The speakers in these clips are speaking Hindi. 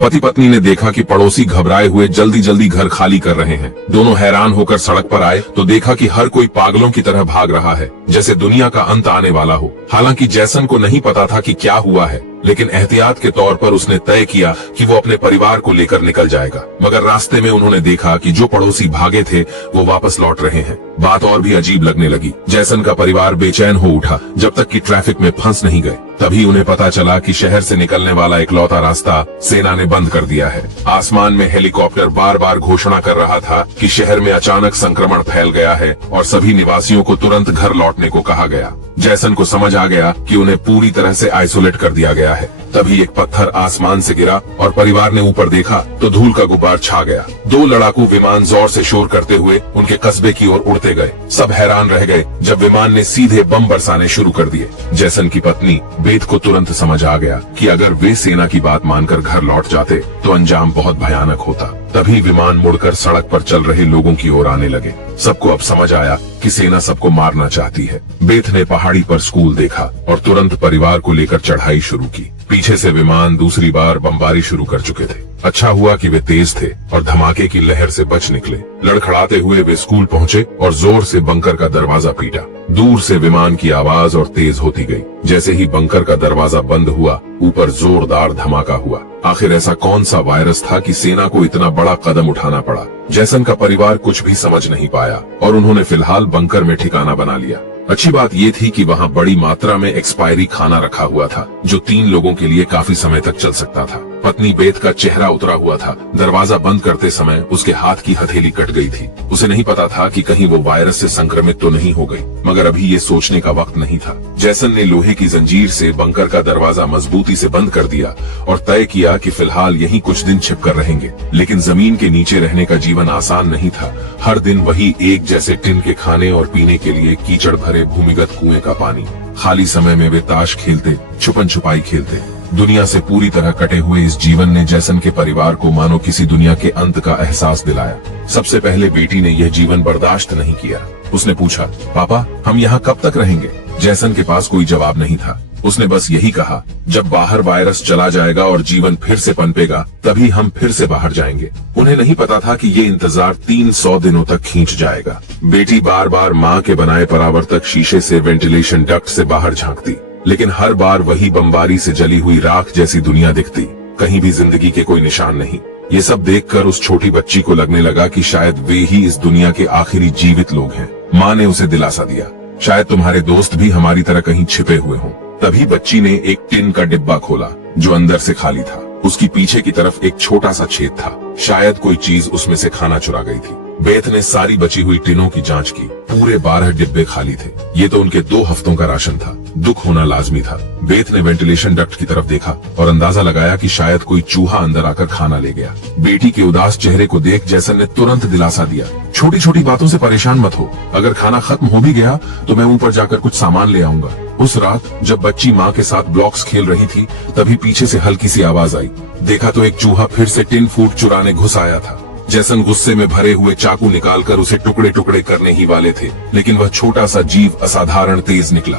पति पत्नी ने देखा कि पड़ोसी घबराए हुए जल्दी जल्दी घर खाली कर रहे हैं। दोनों हैरान होकर सड़क पर आए तो देखा कि हर कोई पागलों की तरह भाग रहा है, जैसे दुनिया का अंत आने वाला हो। हालांकि जैसन को नहीं पता था कि क्या हुआ है, लेकिन एहतियात के तौर पर उसने तय किया कि वो अपने परिवार को लेकर निकल जाएगा। मगर रास्ते में उन्होंने देखा कि जो पड़ोसी भागे थे वो वापस लौट रहे हैं। बात और भी अजीब लगने लगी। जैसन का परिवार बेचैन हो उठा जब तक कि ट्रैफिक में फंस नहीं गए। तभी उन्हें पता चला कि शहर से निकलने वाला इकलौता रास्ता सेना ने बंद कर दिया है। आसमान में हेलीकॉप्टर बार बार घोषणा कर रहा था कि शहर में अचानक संक्रमण फैल गया है और सभी निवासियों को तुरंत घर लौटने को कहा गया। जैसन को समझ आ गया कि उन्हें पूरी तरह से आइसोलेट कर दिया गया है। तभी एक पत्थर आसमान से गिरा और परिवार ने ऊपर देखा तो धूल का गुब्बार छा गया। 2 लड़ाकू विमान जोर से शोर करते हुए उनके कस्बे की ओर उड़ते गए। सब हैरान रह गए जब विमान ने सीधे बम बरसाने शुरू कर दिए। जैसन की पत्नी बेथ को तुरंत समझ आ गया कि अगर वे सेना की बात मानकर घर लौट जाते तो अंजाम बहुत भयानक होता। तभी विमान मुड़कर सड़क पर चल रहे लोगों की ओर आने लगे। सबको अब समझ आया कि सेना सबको मारना चाहती है। बेथ ने पहाड़ी पर स्कूल देखा और तुरंत परिवार को लेकर चढ़ाई शुरू की। पीछे से विमान दूसरी बार बमबारी शुरू कर चुके थे। अच्छा हुआ कि वे तेज थे और धमाके की लहर से बच निकले। लड़खड़ाते हुए वे स्कूल पहुंचे और जोर से बंकर का दरवाजा पीटा। दूर से विमान की आवाज और तेज होती गई। जैसे ही बंकर का दरवाजा बंद हुआ, ऊपर जोरदार धमाका हुआ। आखिर ऐसा कौन सा वायरस था कि सेना को इतना बड़ा कदम उठाना पड़ा? जैसन का परिवार कुछ भी समझ नहीं पाया और उन्होंने फिलहाल बंकर में ठिकाना बना लिया। अच्छी बात ये थी कि वहाँ बड़ी मात्रा में एक्सपायरी खाना रखा हुआ था, जो 3 लोगों के लिए काफी समय तक चल सकता था। पत्नी बेथ का चेहरा उतरा हुआ था। दरवाजा बंद करते समय उसके हाथ की हथेली कट गई थी। उसे नहीं पता था कि कहीं वो वायरस से संक्रमित तो नहीं हो गई, मगर अभी ये सोचने का वक्त नहीं था। जैसन ने लोहे की जंजीर से बंकर का दरवाजा मजबूती से बंद कर दिया और तय किया कि फिलहाल यहीं कुछ दिन छिपकर रहेंगे। लेकिन जमीन के नीचे रहने का जीवन आसान नहीं था। हर दिन वही एक जैसे टिन के खाने और पीने के लिए कीचड़ भरे भूमिगत कुएं का पानी। खाली समय में वे ताश खेलते, छुपन छुपाई खेलते। दुनिया से पूरी तरह कटे हुए इस जीवन ने जैसन के परिवार को मानो किसी दुनिया के अंत का एहसास दिलाया। सबसे पहले बेटी ने यह जीवन बर्दाश्त नहीं किया। उसने पूछा, पापा हम यहाँ कब तक रहेंगे? जैसन के पास कोई जवाब नहीं था। उसने बस यही कहा, जब बाहर वायरस चला जाएगा और जीवन फिर से पनपेगा, तभी हम फिर से बाहर जाएंगे। उन्हें नहीं पता था कि ये इंतजार 300 दिनों तक खींच जाएगा। बेटी बार बार माँ के बनाए परावर्तक शीशे से वेंटिलेशन डक्ट से बाहर झांकती, लेकिन हर बार वही बमबारी से जली हुई राख जैसी दुनिया दिखती। कहीं भी जिंदगी के कोई निशान नहीं। ये सब देखकर उस छोटी बच्ची को लगने लगा कि शायद वे ही इस दुनिया के आखिरी जीवित लोग हैं। माँ ने उसे दिलासा दिया, शायद तुम्हारे दोस्त भी हमारी तरह कहीं छिपे हुए हों। तभी बच्ची ने एक टिन का डिब्बा खोला जो अंदर से खाली था। उसकी पीछे की तरफ एक छोटा सा छेद था। शायद कोई चीज उसमें से खाना चुरा गई थी। बेथ ने सारी बची हुई टिनों की जांच की। पूरे 12 डिब्बे खाली थे। ये तो उनके 2 हफ्तों का राशन था। दुख होना लाजमी था। बेथ ने वेंटिलेशन डक्ट की तरफ देखा और अंदाजा लगाया कि शायद कोई चूहा अंदर आकर खाना ले गया। बेटी के उदास चेहरे को देख जैसन ने तुरंत दिलासा दिया, छोटी छोटी बातों से परेशान मत हो। अगर खाना खत्म हो भी गया तो मैं ऊपर जाकर कुछ सामान ले आऊंगा। उस रात जब बच्ची माँ के साथ ब्लॉक्स खेल रही थी, तभी पीछे से हल्की सी आवाज आई। देखा तो एक चूहा फिर से टिन फूड चुराने घुस आया था। जैसन गुस्से में भरे हुए चाकू निकालकर उसे टुकड़े टुकड़े करने ही वाले थे, लेकिन वह छोटा सा जीव असाधारण तेज निकला।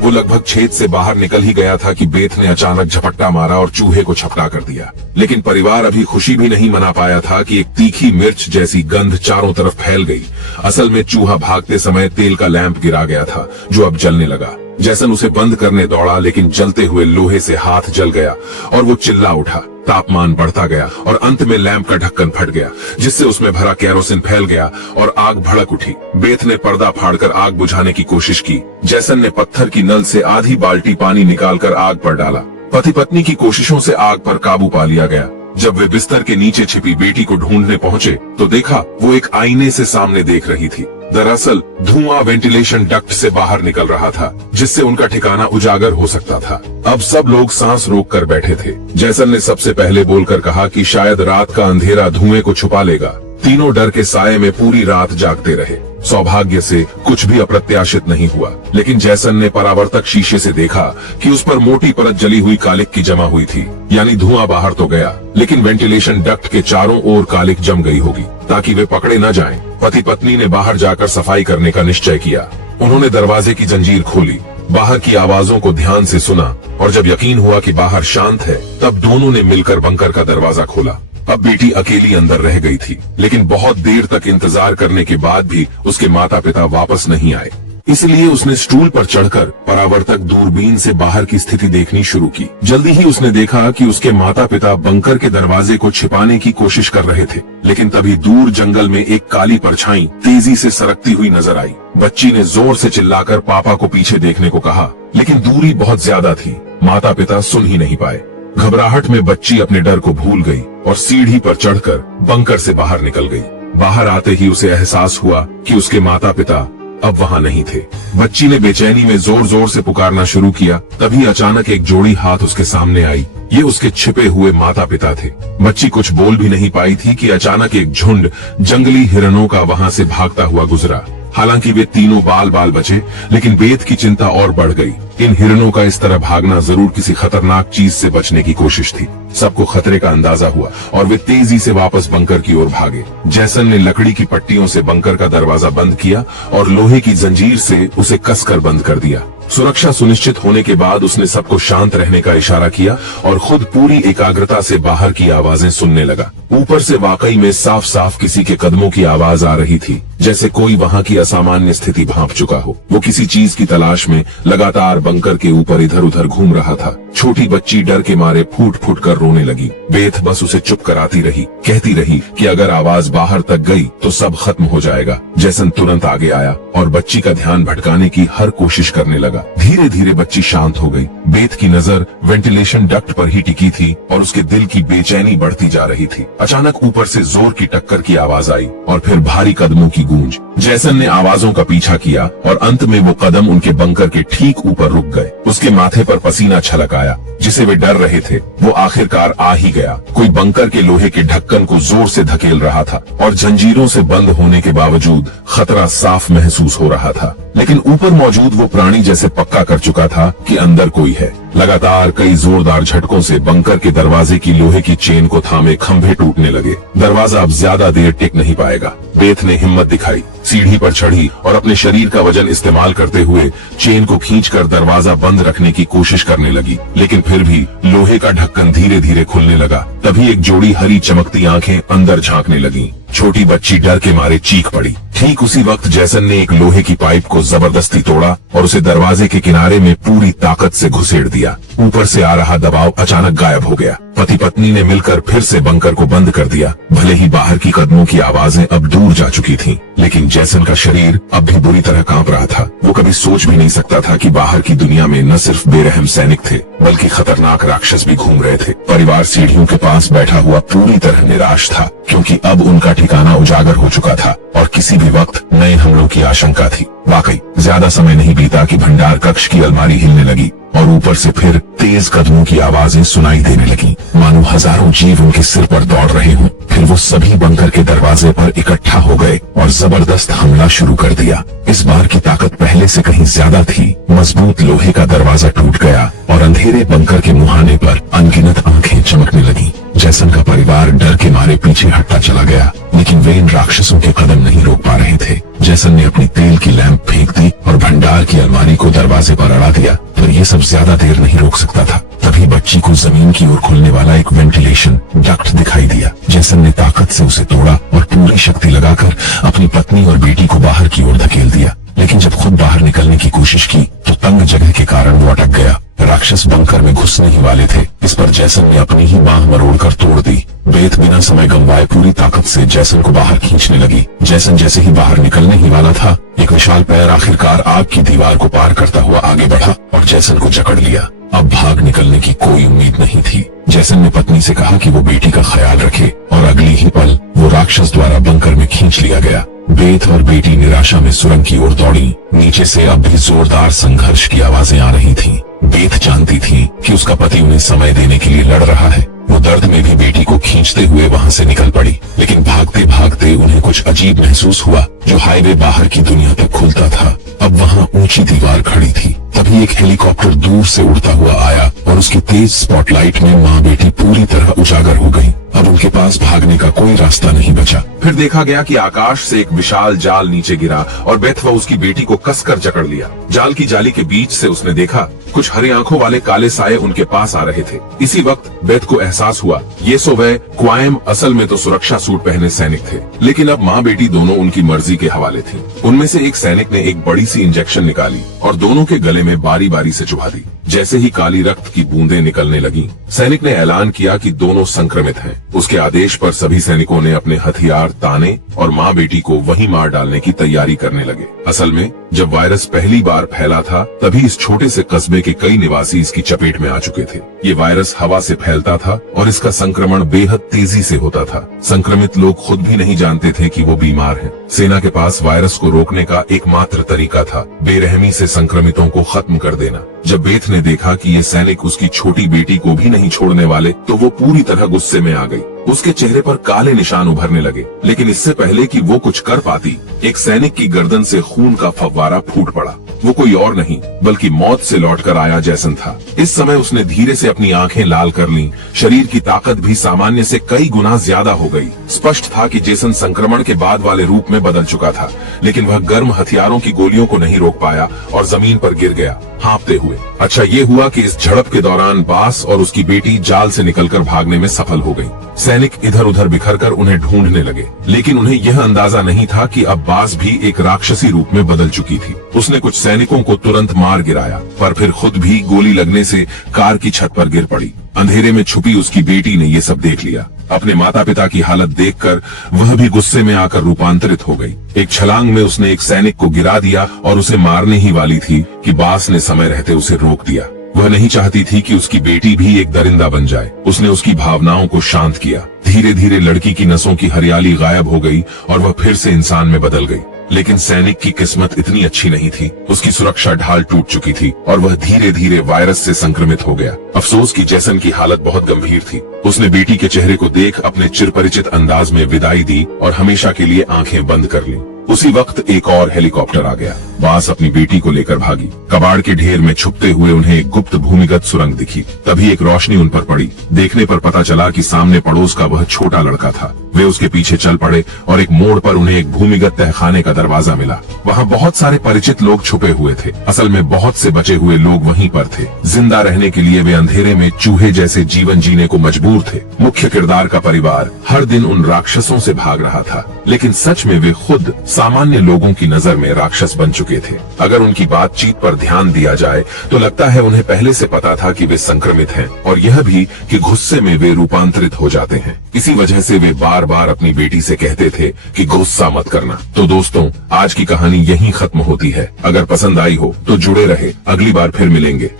वो लगभग छेद से बाहर निकल ही गया था कि बेथ ने अचानक झपट्टा मारा और चूहे को छपटा कर दिया। लेकिन परिवार अभी खुशी भी नहीं मना पाया था कि एक तीखी मिर्च जैसी गंध चारों तरफ फैल गई। असल में चूहा भागते समय तेल का लैंप गिरा गया था जो अब जलने लगा। जैसन उसे बंद करने दौड़ा, लेकिन जलते हुए लोहे से हाथ जल गया और वो चिल्ला उठा। तापमान बढ़ता गया और अंत में लैंप का ढक्कन फट गया, जिससे उसमें भरा केरोसिन फैल गया और आग भड़क उठी। बेथ ने पर्दा फाड़कर आग बुझाने की कोशिश की। जैसन ने पत्थर की नल से आधी बाल्टी पानी निकालकर आग पर डाला। पति पत्नी की कोशिशों से आग पर काबू पा लिया गया। जब वे बिस्तर के नीचे छिपी बेटी को ढूंढने पहुंचे तो देखा वो एक आईने से सामने देख रही थी। दरअसल धुआं वेंटिलेशन डक्ट से बाहर निकल रहा था, जिससे उनका ठिकाना उजागर हो सकता था। अब सब लोग सांस रोक कर बैठे थे। जैसन ने सबसे पहले बोलकर कहा कि शायद रात का अंधेरा धुएं को छुपा लेगा। तीनों डर के साये में पूरी रात जागते रहे। सौभाग्य से कुछ भी अप्रत्याशित नहीं हुआ, लेकिन जैसन ने परावर्तक शीशे से देखा कि उस पर मोटी परत जली हुई कालिक की जमा हुई थी। यानी धुआं बाहर तो गया, लेकिन वेंटिलेशन डक्ट के चारों ओर कालिक जम गई होगी ताकि वे पकड़े न जाएं। पति पत्नी ने बाहर जाकर सफाई करने का निश्चय किया। उन्होंने दरवाजे की जंजीर खोली। बाहर की आवाजों को ध्यान से सुना और जब यकीन हुआ कि बाहर शांत है, तब दोनों ने मिलकर बंकर का दरवाजा खोला। अब बेटी अकेली अंदर रह गई थी, लेकिन बहुत देर तक इंतजार करने के बाद भी उसके माता पिता वापस नहीं आए। इसलिए उसने स्टूल पर चढ़कर परावर्तक दूरबीन से बाहर की स्थिति देखनी शुरू की। जल्दी ही उसने देखा कि उसके माता पिता बंकर के दरवाजे को छिपाने की कोशिश कर रहे थे, लेकिन तभी दूर जंगल में एक काली परछाई तेजी से सरकती हुई नजर आई। बच्ची ने जोर से चिल्लाकर पापा को पीछे देखने को कहा, लेकिन दूरी बहुत ज्यादा थी, माता पिता सुन ही नहीं पाए। घबराहट में बच्ची अपने डर को भूल गई और सीढ़ी पर चढ़कर बंकर से बाहर निकल गई। बाहर आते ही उसे एहसास हुआ कि उसके माता पिता अब वहां नहीं थे। बच्ची ने बेचैनी में जोर जोर से पुकारना शुरू किया। तभी अचानक एक जोड़ी हाथ उसके सामने आई। ये उसके छिपे हुए माता पिता थे। बच्ची कुछ बोल भी नहीं पाई थी कि अचानक एक झुंड जंगली हिरणों का वहां से भागता हुआ गुजरा। हालांकि वे तीनों बाल बाल बचे, लेकिन बेत की चिंता और बढ़ गई। इन हिरणों का इस तरह भागना जरूर किसी खतरनाक चीज से बचने की कोशिश थी। सबको खतरे का अंदाजा हुआ और वे तेजी से वापस बंकर की ओर भागे। जैसन ने लकड़ी की पट्टियों से बंकर का दरवाजा बंद किया और लोहे की जंजीर से उसे कसकर बंद कर दिया। सुरक्षा सुनिश्चित होने के बाद उसने सबको शांत रहने का इशारा किया और खुद पूरी एकाग्रता से बाहर की आवाजें सुनने लगा। ऊपर से वाकई में साफ साफ किसी के कदमों की आवाज आ रही थी, जैसे कोई वहां की असामान्य स्थिति भांप चुका हो। वो किसी चीज की तलाश में लगातार बंकर के ऊपर इधर उधर घूम रहा था। छोटी बच्ची डर के मारे फूट फूट कर रोने लगी। बेथ बस उसे चुप कराती रही, कहती रही कि अगर आवाज बाहर तक गई तो सब खत्म हो जाएगा। जैसन तुरंत आगे आया और बच्ची का ध्यान भटकाने की हर कोशिश करने लगा। धीरे धीरे बच्ची शांत हो गई। बेथ की नजर वेंटिलेशन डक्ट पर ही टिकी थी और उसके दिल की बेचैनी बढ़ती जा रही थी। अचानक ऊपर से जोर की टक्कर की आवाज आई और फिर भारी कदमों की गूंज। जैसन ने आवाजों का पीछा किया और अंत में वो कदम उनके बंकर के ठीक ऊपर रुक गए। उसके माथे पर पसीना छलक आया। जिसे वे डर रहे थे वो आखिरकार आ ही गया। कोई बंकर के लोहे के ढक्कन को जोर से धकेल रहा था और जंजीरों से बंद होने के बावजूद खतरा साफ महसूस हो रहा था। लेकिन ऊपर मौजूद वो प्राणी जैसे पक्का कर चुका था कि अंदर कोई है। लगातार कई जोरदार झटकों से बंकर के दरवाजे की लोहे की चेन को थामे खंभे टूटने लगे। दरवाजा अब ज्यादा देर टिक नहीं पाएगा। बेथ ने हिम्मत दिखाई, सीढ़ी पर चढ़ी और अपने शरीर का वजन इस्तेमाल करते हुए चेन को खींचकर दरवाजा बंद रखने की कोशिश करने लगी। लेकिन फिर भी लोहे का ढक्कन धीरे धीरे खुलने लगा। तभी एक जोड़ी हरी चमकती आंखें अंदर झांकने लगी। छोटी बच्ची डर के मारे चीख पड़ी। ठीक उसी वक्त जैसन ने एक लोहे की पाइप को जबरदस्ती तोड़ा और उसे दरवाजे के किनारे में पूरी ताकत से घुसेड़ दिया। ऊपर से आ रहा दबाव अचानक गायब हो गया। पति पत्नी ने मिलकर फिर से बंकर को बंद कर दिया। भले ही बाहर की कदमों की आवाजें अब दूर जा चुकी थीं, लेकिन जैसन का शरीर अब भी बुरी तरह कांप रहा था। वो कभी सोच भी नहीं सकता था कि बाहर की दुनिया में न सिर्फ बेरहम सैनिक थे, बल्कि खतरनाक राक्षस भी घूम रहे थे। परिवार सीढ़ियों के पास बैठा हुआ पूरी तरह निराश था, क्योंकि अब उनका ठिकाना उजागर हो चुका था और किसी भी वक्त नए हमलों की आशंका थी। वाकई ज्यादा समय नहीं बीता कि भंडार कक्ष की अलमारी हिलने लगी और ऊपर से फिर तेज कदमों की आवाजें सुनाई देने लगी, मानो हजारों जीव उनके सिर पर दौड़ रहे हों। फिर वो सभी बंकर के दरवाजे पर इकट्ठा हो गए और जबरदस्त हमला शुरू कर दिया। इस बार की ताकत पहले से कहीं ज्यादा थी। मजबूत लोहे का दरवाजा टूट गया और अंधेरे बंकर के मुहाने पर अनगिनत आंखें चमकने लगी। जैसन का परिवार डर के मारे पीछे हटता चला गया, लेकिन वे इन राक्षसों के कदम नहीं रोक पा रहे थे। जैसन ने अपनी तेल की लैंप फेंक दी और भंडार की अलमारी को दरवाजे पर अड़ा दिया, पर ये सब ज्यादा देर नहीं रोक सकता था। तभी बच्ची को जमीन की ओर खुलने वाला एक वेंटिलेशन डक्ट दिखाई दिया। जैसन ने ताकत से उसे तोड़ा और पूरी शक्ति लगाकर अपनी पत्नी और बेटी को बाहर की ओर धकेल दिया। लेकिन जब खुद बाहर निकलने की कोशिश की तो तंग जगह के कारण वो अटक गया। राक्षस बंकर में घुसने ही वाले थे। इस पर जैसन ने अपनी ही बांह मरोड़कर तोड़ दी। बेथ बिना समय गंवाए पूरी ताकत से जैसन को बाहर खींचने लगी। जैसन जैसे ही बाहर निकलने ही वाला था, एक विशाल पैर आखिरकार आग की दीवार को पार करता हुआ आगे बढ़ा और जैसन को जकड़ लिया। अब भाग निकलने की कोई उम्मीद नहीं थी। जैसन ने पत्नी से कहा कि वो बेटी का ख्याल रखे और अगली ही पल वो राक्षस द्वारा बंकर में खींच लिया गया। बेथ और बेटी निराशा में सुरंग की ओर दौड़ी। नीचे से अब भी जोरदार संघर्ष की आवाजें आ रही थीं। बेथ जानती थी कि उसका पति उन्हें समय देने के लिए लड़ रहा है। वो दर्द में भी बेटी को खींचते हुए वहां से निकल पड़ी, लेकिन भागते भागते उन्हें कुछ अजीब महसूस हुआ। जो हाईवे बाहर की दुनिया तक खुलता था, अब वहां ऊंची दीवार खड़ी थी। तभी एक हेलीकॉप्टर दूर से उड़ता हुआ आया और उसकी तेज स्पॉटलाइट में माँ बेटी पूरी तरह उजागर हो गई। अब उनके पास भागने का कोई रास्ता नहीं बचा। फिर देखा गया कि आकाश से एक विशाल जाल नीचे गिरा और बेथ व उसकी बेटी को कसकर जकड़ लिया। जाल की जाली के बीच से उसने देखा कुछ हरी आंखों वाले काले साये उनके पास आ रहे थे। इसी वक्त बेथ को एहसास हुआ ये सो वह क्वाइम असल में तो सुरक्षा सूट पहने सैनिक थे, लेकिन अब माँ बेटी दोनों उनकी मर्जी के हवाले थी। उनमें से एक सैनिक ने एक बड़ी सी इंजेक्शन निकाली और दोनों के गले में बारी बारी से चुभा दी। जैसे ही काली रक्त की बूंदें निकलने लगी, सैनिक ने ऐलान किया कि दोनों संक्रमित हैं। उसके आदेश पर सभी सैनिकों ने अपने हथियार ताने और माँ बेटी को वहीं मार डालने की तैयारी करने लगे। असल में जब वायरस पहली बार फैला था तभी इस छोटे से कस्बे के कई निवासी इसकी चपेट में आ चुके थे। ये वायरस हवा से फैलता था और इसका संक्रमण बेहद तेजी से होता था। संक्रमित लोग खुद भी नहीं जानते थे कि वो बीमार हैं। सेना के पास वायरस को रोकने का एकमात्र तरीका था बेरहमी से संक्रमितों को खत्म कर देना। जब बेथ ने देखा कि ये सैनिक उसकी छोटी बेटी को भी नहीं छोड़ने वाले तो वो पूरी तरह गुस्से में आ गई। उसके चेहरे पर काले निशान उभरने लगे, लेकिन इससे पहले कि वो कुछ कर पाती, एक सैनिक की गर्दन से खून का फव्वारा फूट पड़ा। वो कोई और नहीं बल्कि मौत से लौटकर आया जैसन था। इस समय उसने धीरे से अपनी आंखें लाल कर लीं। शरीर की ताकत भी सामान्य से कई गुना ज्यादा हो गई। स्पष्ट था कि जेसन संक्रमण के बाद वाले रूप में बदल चुका था, लेकिन वह गर्म हथियारों की गोलियों को नहीं रोक पाया और जमीन पर गिर गया हाँफते हुए। अच्छा ये हुआ कि इस झड़प के दौरान बास और उसकी बेटी जाल से निकलकर भागने में सफल हो गई। सैनिक इधर उधर बिखरकर उन्हें ढूंढने लगे, लेकिन उन्हें यह अंदाजा नहीं था कि अब बास भी एक राक्षसी रूप में बदल चुकी थी। उसने कुछ सैनिकों को तुरंत मार गिराया, पर फिर खुद भी गोली लगने से कार की छत पर गिर पड़ी। अंधेरे में छुपी उसकी बेटी ने ये सब देख लिया। अपने माता पिता की हालत देखकर वह भी गुस्से में आकर रूपांतरित हो गई। एक छलांग में उसने एक सैनिक को गिरा दिया और उसे मारने ही वाली थी कि बास ने समय रहते उसे रोक दिया। वह नहीं चाहती थी कि उसकी बेटी भी एक दरिंदा बन जाए। उसने उसकी भावनाओं को शांत किया। धीरे धीरे लड़की की नसों की हरियाली गायब हो गई और वह फिर से इंसान में बदल गई। लेकिन सैनिक की किस्मत इतनी अच्छी नहीं थी। उसकी सुरक्षा ढाल टूट चुकी थी और वह धीरे धीरे वायरस से संक्रमित हो गया। अफसोस कि जैसन की हालत बहुत गंभीर थी। उसने बेटी के चेहरे को देख अपने चिरपरिचित अंदाज में विदाई दी और हमेशा के लिए आंखें बंद कर ली। उसी वक्त एक और हेलीकॉप्टर आ गया। बास अपनी बेटी को लेकर भागी। कबाड़ के ढेर में छुपते हुए उन्हें एक गुप्त भूमिगत सुरंग दिखी। तभी एक रोशनी उन पर पड़ी। देखने पर पता चला कि सामने पड़ोस का वह छोटा लड़का था। वे उसके पीछे चल पड़े और एक मोड़ पर उन्हें एक भूमिगत तहखाने का दरवाजा मिला। वहाँ बहुत सारे परिचित लोग छुपे हुए थे। असल में बहुत से बचे हुए लोग वहीं पर थे। जिंदा रहने के लिए वे अंधेरे में चूहे जैसे जीवन जीने को मजबूर थे। मुख्य किरदार का परिवार हर दिन उन राक्षसों से भाग रहा था, लेकिन सच में वे खुद सामान्य लोगों की नजर में राक्षस बन चुके थे। अगर उनकी बातचीत पर ध्यान दिया जाए तो लगता है उन्हें पहले से पता था कि वे संक्रमित हैं, और यह भी कि गुस्से में वे रूपांतरित हो जाते हैं। इसी वजह से वे बार बार अपनी बेटी से कहते थे कि गुस्सा मत करना। तो दोस्तों, आज की कहानी यहीं खत्म होती है। अगर पसंद आई हो तो जुड़े रहे, अगली बार फिर मिलेंगे।